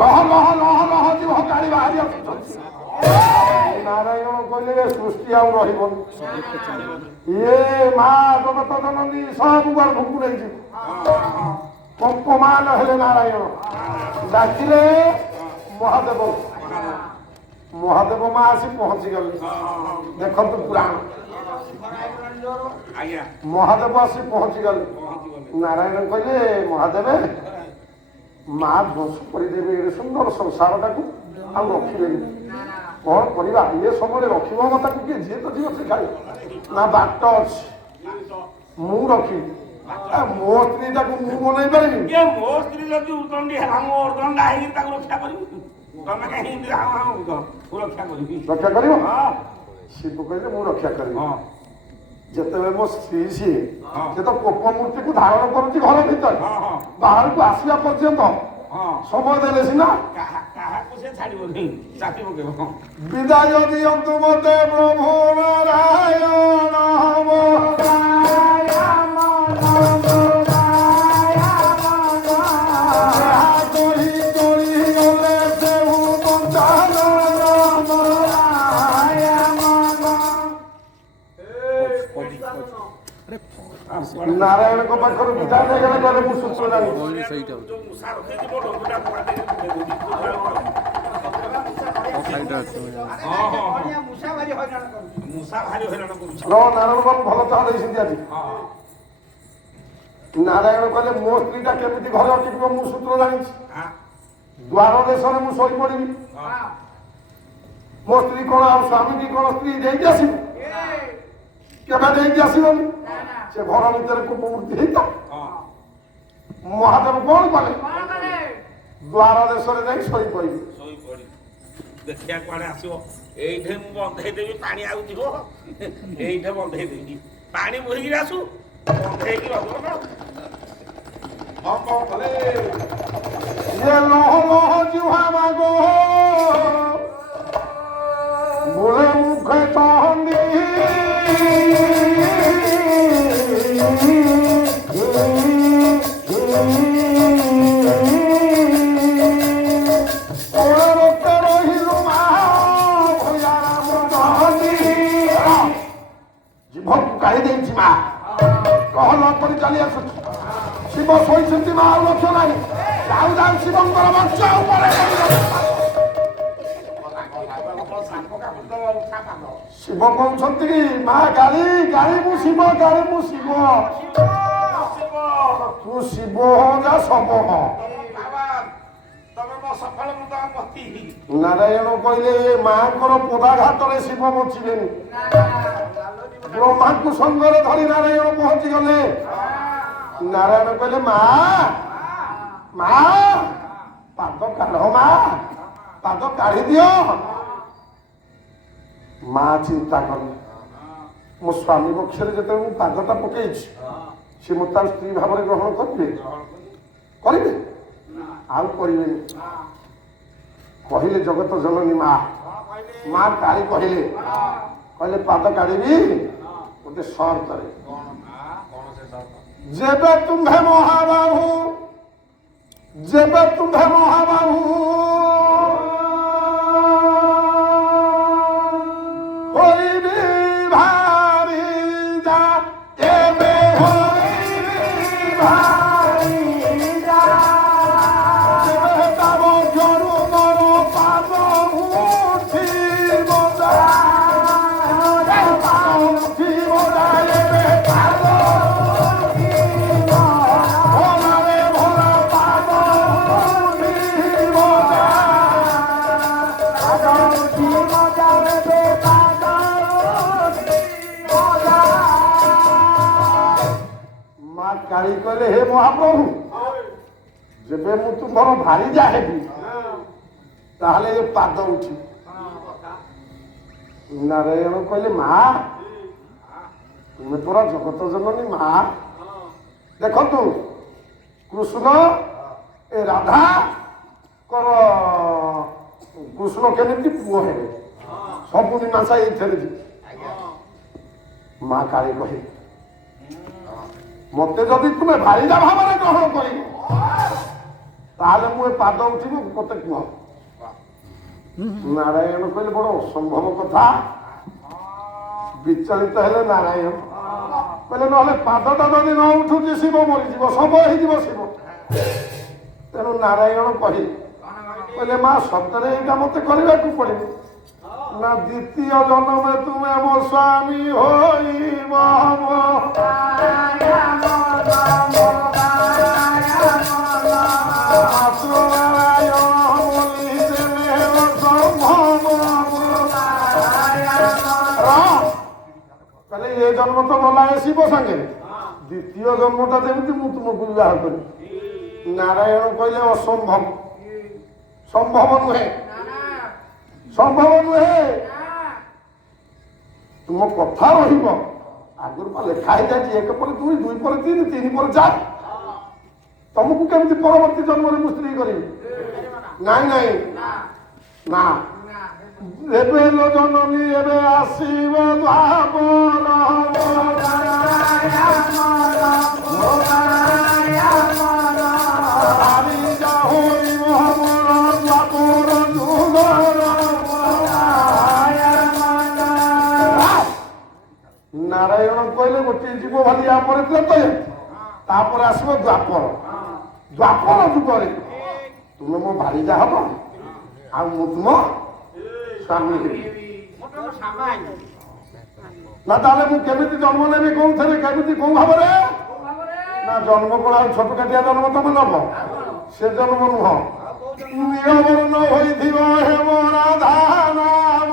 ଲହ ଲହ ଲହ ଲହ ଯିବ କାଳି ବାହାରି ଆସୁଛନ୍ତି। ନାରାୟଣ କହିଲେ ସୃଷ୍ଟି ଆଉ ରହିବନି, ଇଏ ମା ଜଗତ ଜନନୀ ସବୁ ଗର୍ଭକୁ ନେଇଯିବ। କମ୍ପମାନ ହେଲେ ନାରାୟଣ, ଡାକିଲେ ମହାଦେବ। ମହାଦେବ ମା ଆସି ପହଞ୍ଚିଗଲେ। ଦେଖନ୍ତୁ ପୁରାଣ, ମହାଦେବ ଆସି ପହଞ୍ଚିଗଲେ। ନାରାୟଣ କହିଲେ ମହାଦେବ ମା ଧ୍ୱଂସ କରିଦେବେ ଏ ସୁନ୍ଦର ସଂସାରଟାକୁ, ଆଉ ରଖିବେନି। କଣ କରିବା ଏ ସମୟରେ ରଖିବ ତାକୁ କିଏ? ଯିଏ ତ ଯିବ ସେ ଖାଇବ ନା? ବାଟ ଅଛି, ମୁଁ ରଖିବି। ମୋ ସ୍ତ୍ରୀଟାକୁ ମୁଁ ବନେଇ ପାରିବି? ମୋ ସ୍ତ୍ରୀ ଯଦି ଉଦଣ୍ଡି ହେଲା ମୋ ଦଣ୍ଡା ହେଇକି ତାକୁ ରକ୍ଷା କରିବି। ତମେ କାହିଁକି ରକ୍ଷା କରିବି? ରକ୍ଷା କରିବ? ଶିବ କହିଲେ ମୁଁ ରକ୍ଷା କରିବି। ଯେତେବେଳେ ମୋ ସ୍ତ୍ରୀ ସିଏ ସେ ତ କୋପ ମୂର୍ତ୍ତିକୁ ଧାରଣ କରୁଛି ଘର ଭିତରେ, ବାହାରକୁ ଆସିବା ପର୍ଯ୍ୟନ୍ତ ସମୟ ଦେଲେ ସିନା। କାହାକୁ ସେ ଛାଡ଼ିବନି, ଚାପି ପକେଇବ। ବିଦାୟ ଦିଅନ୍ତୁ ମତେ ପ୍ରଭୁ ନାରାୟଣ। ନାରାୟଣଙ୍କ ପାଖରୁ ବିଦାୟ ନେଇଗଲେ କହିଲେ ମୁଁ ସୂତ୍ର ଜାଣିଛି। ନାରାୟଣ ବାବୁ ଭଲ ଚାହା ଦେଇଛନ୍ତି ଆଜି। ନାରାୟଣ କହିଲେ ମୋ ସ୍ତ୍ରୀଟା କେମିତି ଘରେ ଅଟିକିବ ମୁଁ ସୂତ୍ର ଜାଣିଛି। ଦ୍ୱାର ଦେଶରେ ମୁଁ ଶୋଇପଡ଼ିବି, ମୋ ସ୍ତ୍ରୀ କଣ ଆଉ ସ୍ୱାମୀ କି କଣ ସ୍ତ୍ରୀ ଦେଇକି ଆସିବ? କେବେ ଦେଇକି ଆସିବନି। ସେ ଘର ଭିତରେ କୁପମୂର୍ତ୍ତି ହେଇଥା। ମହାଦେବ କଣ କଲେ? ଦ୍ୱାର ଦେଶରେ ଯାଇ ଶୋଇପଡ଼ିବି। ଦେଖିବା କୁଆଡେ ଆସିବ। ଏଇଠି ମୁଁ ବନ୍ଧେଇଦେବି, ପାଣି ଆଉ ଯିବ। ଏଇଠି ବନ୍ଧେଇଦେବି, ପାଣି ବୋହିକି ଆସୁ, ବନ୍ଧେଇକି ରହିବ ନା। ଲହ ଲହ ଜୁହା ମାଗ ବୁଳେ ମୁଖେ ଚହଣ୍ଡି ଜୀବକୁ କାଢି ଦେଇଛି ମା। କହଲ କରି ଚାଲି ଆସୁଛି। ଶିବ ଶୋଇଛନ୍ତି, ମା ଆଉ ଲକ୍ଷ୍ୟ ନାହିଁ। ଯାଉ ଯାଉ ଶିବଙ୍କର ବଂଶ ଉପରେ ଶିବ କହୁଛନ୍ତି କି ମା ଗାଳି ଗାଳି ମୁଁ ଶିବ, ଗାଳି ମୁଁ ଶିବ। ତୁ ଶିବ ହ ଯା ଶବ ହ। ନାରାୟଣ କହିଲେ ମାଙ୍କର ପଦାଘାତରେ ଶିବ ବଞ୍ଚିବେନି। ବ୍ରହ୍ମାଙ୍କୁ ସଙ୍ଗରେ ଧରି ନାରାୟଣ ପହଞ୍ଚି ଗଲେ। ନାରାୟଣ କହିଲେ ମା ମା ପାଦ କାଢ, ମା ପାଦ କାଢି ଦିଅ। ମା ଚିନ୍ତା କଲେ ମୋ ସ୍ୱାମୀ ବକ୍ଷରେ ଯେତେବେଳେ ମୁଁ ପାଦଟା ପକେଇଛି ସେ ମୋତେ ଆଉ ସ୍ତ୍ରୀ ଭାବରେ ଗ୍ରହଣ କରିବେ? କରିବେ? ଆଉ କରିବେନି। କହିଲେ ଜଗତ ଜନନୀ ମା, ମା କାଳି କହିଲେ ପାଦ କାଢିବି ଗୋଟେ ସର୍ତ୍ତରେ। ଯେବେ ତୁମ୍ଭେ ମହାବାହୁ, ଯେବେ ତୁମ୍ଭେ ମହାବାହୁ ହୋଇବି ଭାରି ଯା, ଏବେ ହୋଇବି ଭାରି ଯା। ଯେବେ ତବ ଜରୁ ମୋର ପାଦ ଉଠିବ ଯା, ଉଠିବ ଯା, ଏବେ ପାଦ କାଳି କହିଲେ ହେ ମହାପ୍ରଭୁ, ଯେବେ ମୁଁ ତୁମର ଭାରିଜା ହେବି ତାହେଲେ ଏ ପାଦ ଉଠି। ନାରାୟଣ କହିଲେ ମା ତୁମେ ପରା ଜଗତ ଜନନୀ ମା। ଦେଖନ୍ତୁ କୃଷ୍ଣ ଏ ରାଧା କର କୃଷ୍ଣ କେମିତି ପୁଅ ହେବେ, ସବୁ ମୀମାଂସା ଏଇଥିରେ ଯିବେ। ମା କାଳି କହେ ମତେ ଯଦି ତୁମେ ଭାରିଜା ଭାବରେ ଗ୍ରହଣ କରିବ ତାହେଲେ ମୁଁ ଏ ପାଦ ଉଠିବ ମତେ କୁହ। ନାରାୟଣ କହିଲେ ବଡ ଅସମ୍ଭବ କଥା। ବିଚଳିତ ହେଲେ ନାରାୟଣ କହିଲେ ନହେଲେ ପାଦଟା ଯଦି ନ ଉଠୁଛି ଶିବ ମରିଯିବ, ଶବ ହେଇଯିବ ଶିବ। ତେଣୁ ନାରାୟଣ କହିଲେ ମା ସତରେ ଏଇଟା ମତେ କରିବାକୁ ପଡିବ ନା, ଦ୍ୱିତୀୟ ଜନ୍ମରେ ତୁମେ ମୋ ସ୍ୱାମୀ ହୋଇବ। କହିଲେ ଏ ଜନ୍ମ ତ ଗଲା ଏ ଶିବ ସାଙ୍ଗରେ, ଦ୍ୱିତୀୟ ଜନ୍ମଟା ଯେମିତି ମୁଁ ତୁମକୁ ବିବାହ କରିବି। ନାରାୟଣ କହିଲେ ଅସମ୍ଭବ, ସମ୍ଭବ ନୁହେଁ, ସମ୍ଭବ ନୁହେଁ। ତୁମ କଥା ରହିବ। ଆଗରୁ ଲେଖା ହେଇଯାଇଛି 1 ପରେ 2, 2 ପରେ 3, 3 ପରେ 4। ତମକୁ କେମିତି ପରବର୍ତ୍ତୀ ଜନ୍ମରେ ମୁଁ ସ୍ତ୍ରୀ କରିବି? ନାଇଁ ନାଇଁ ନା, ଏବେ ଲୋ ଜନନୀ ଏବେ ଆସିବ ଦ୍ୱାପର। ନାରାୟଣ କହିଲେ ଗୋଟିଏ ଯିବ ଭାଲି ଆମର ତ୍ରେତୟା, ତାପରେ ଆସିବ ଦ୍ୱାପର। ଦ୍ୱାପର ଯୁଗରେ ତୁମେ ମୋ ଭାରିଜା ହବ, ଆଉ ମୁଁ ତୁମ ସ୍ୱାମୀ ହେବି। ନା ତାହେଲେ ମୁଁ କେମିତି ଜନ୍ମ ନେବି, କୋଉଥିରେ, କେମିତି, କୋଉ ଭାବରେ? ନା ଜନ୍ମ କଣ ଆଉ ଛୋଟ କାଟିଆ ଜନ୍ମ ତମେ ନବ? ସେ ଜନ୍ମ ନୁହଁ। ନୀଳବର୍ଣ୍ଣ ହୋଇଥିବ ହେମ ରାଧା ନାମ।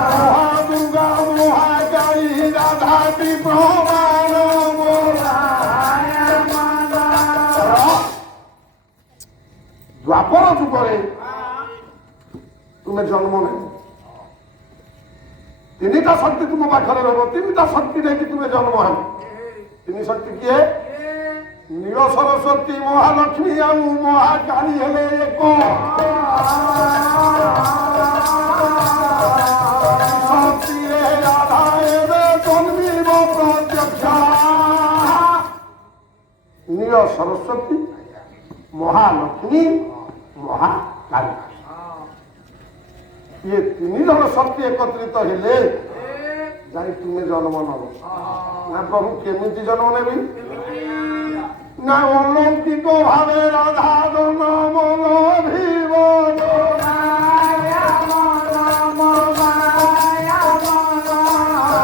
ମହାଦୁର୍ଗା ମହାକାଳୀ ରାଧାଟି ପ୍ରମାଣ। ଦ୍ୱାପର ଯୁଗରେ ତୁମେ ଜନ୍ମ ନେବ, 3ଟା ଶକ୍ତି ତୁମ ପାଖରେ ରହିବ, 3ଟା ଶକ୍ତି ନେଇକି ତୁମେ ଜନ୍ମ ହେବ। 3 ଶକ୍ତି କିଏ? ନୀଳ ସରସ୍ୱତୀ, ମହାଲକ୍ଷ୍ମୀ ଆଉ ମହାକାଳୀ ହେଲେ ଏକ। ଶକ୍ତିରେ ରାଧା ଏବେ ଜନ୍ମିବ ପ୍ରତ୍ୟକ୍ଷ। ନୀଳ ସରସ୍ୱତୀ, ମହାଲକ୍ଷ୍ମୀ, ମହାକାଳୀ, ये 3 जन शक्ति एकत्रित हेले जाई तुम्हें जन्म नब। ना प्रभु केमिति जन्म नेबी? ना अलौकिक भावे राधा जन्म लभिब।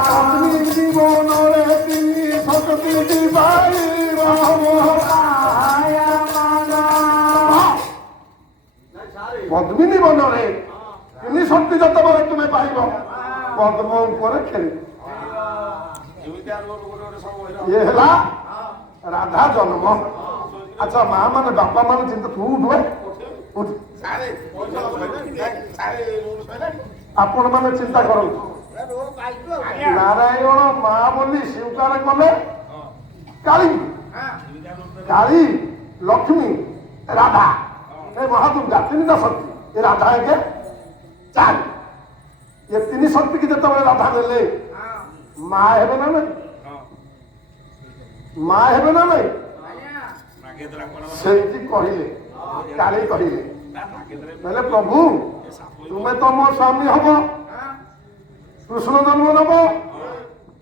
पत्नी जीवनरे 3 शक्ति दिवाइब। पद्मिनी बनरे 3 शक्ति जतबले तुम्हें पाइब, पद्म ऊपर खेल। ये है राधा जन्म। अच्छा माँ माने बापा माने चिंता तू उठे उठ, आपण माने चिंता करो। नारायण माँ बोली स्वीकार कले काली, काली, लक्ष्मी, राधा, ए महादुर्गा 3टा शक्ति। ये राधा है के 4। ये 3 शक्ति की जब राधा नेले माँ हेबे ना नहीं, माँ हेबे ना नहीं। सेठी कहले काली कहले कहले प्रभु तुम्हें तो मो स्वामी हब, कृष्ण जन्म नब,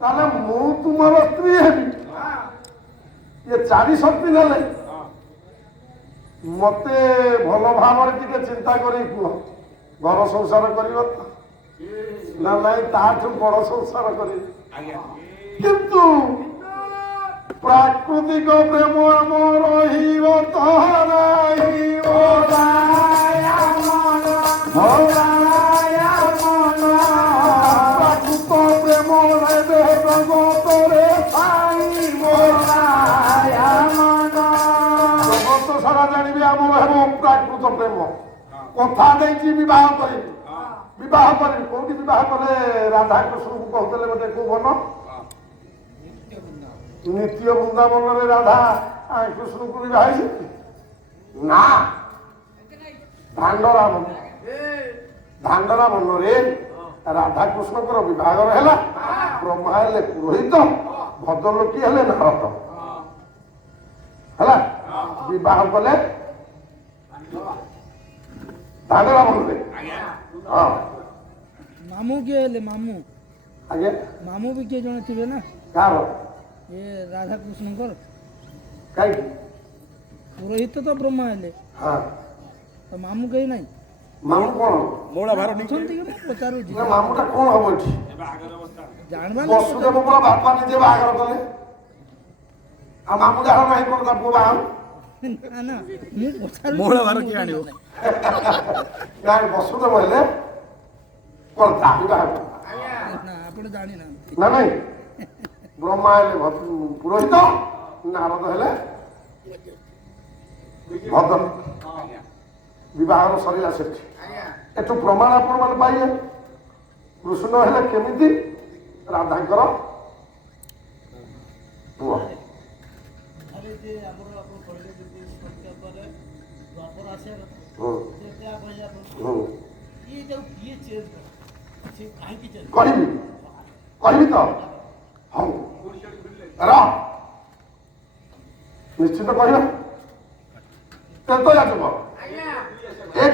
ताले मु तुमर स्त्री हेबी। ये 4 शक्ति नेले मते भल भाव चिंता करी कुह घर संसार कर ना नाई ताठू बड़ संसार कर। किंतु प्राकृतिक प्रेम आम रहिब तो नहीं। प्राकृत प्रेम जगतरे जगत सारा जानवी आम प्राकृत प्रेम कथा नहीं विवाह करी कौटी विवाह कले राधा कृष्ण को कहते मत को बन नित्य वृंदावन रे राधा कृष्ण को विवाह ना धांडरा मन रे राधा कृष्ण विवाह है ब्रह्मा हेले पुरोहित ଭଦ୍ରଲୋକୀ ହେଲେ ନାରଦ ହେଲା ବିବାହ କଲେ ଧାନେରା ମନରେ ହଁ ମାମୁଁ କିଏ ହେଲେ ମାମୁଁ ଆଜ୍ଞା ମାମୁଁ ବି କିଏ ଜଣେ ଥିବେ ନା କାହାର ଏ ରାଧାକୃଷ୍ଣଙ୍କର କାହିଁକି ପୁରୋହିତ ତ ବ୍ରହ୍ମା ହେଲେ ହଁ ତ ମାମୁଁ କେହି ନାହିଁ ମାମୁଁ କଣ ଅଛନ୍ତି କି ମୁଁ ପଚାରୁଛି ନା ମାମୁଁଟା କଣ ହବ ଏଠି ଜାଣିବା ବସୁଦେବ ପୁରା ବାପା ନିଜେ ବାହାଘର କଲେ ଆଉ ମାମୁଁ ଯାହାର ନାହିଁ କଣ ତା ପୁଅ ବାହାଘର ନା ନା ମୁଁ ପଚାରୁଛି ମଉଳା ଭାର କିଏ ଆଣିବ? ନାଇଁ ବସୁଦେବ ହେଲେ କଣ ଦାବି ବାହାଘର ନା ଆପଣ ଜାଣିନାହାନ୍ତି ନା ନାଇଁ ବ୍ରହ୍ମା ହେଲେ ପୁରୋହିତ ନାରଦ ହେଲେ ଭଦ୍ର ବିବାହର ସରିଲା ସେଠି ଏଠୁ ପ୍ରମାଣ ଆପଣ ମାନେ ପାଇଲେ କୃଷ୍ଣ ହେଲେ କେମିତି ରାଧାଙ୍କର ପୁଅ କହିବି କହିବି ତ ହଉ ନିଶ୍ଚିତ କହିବା କେତେ ଯାଚକ ଏକ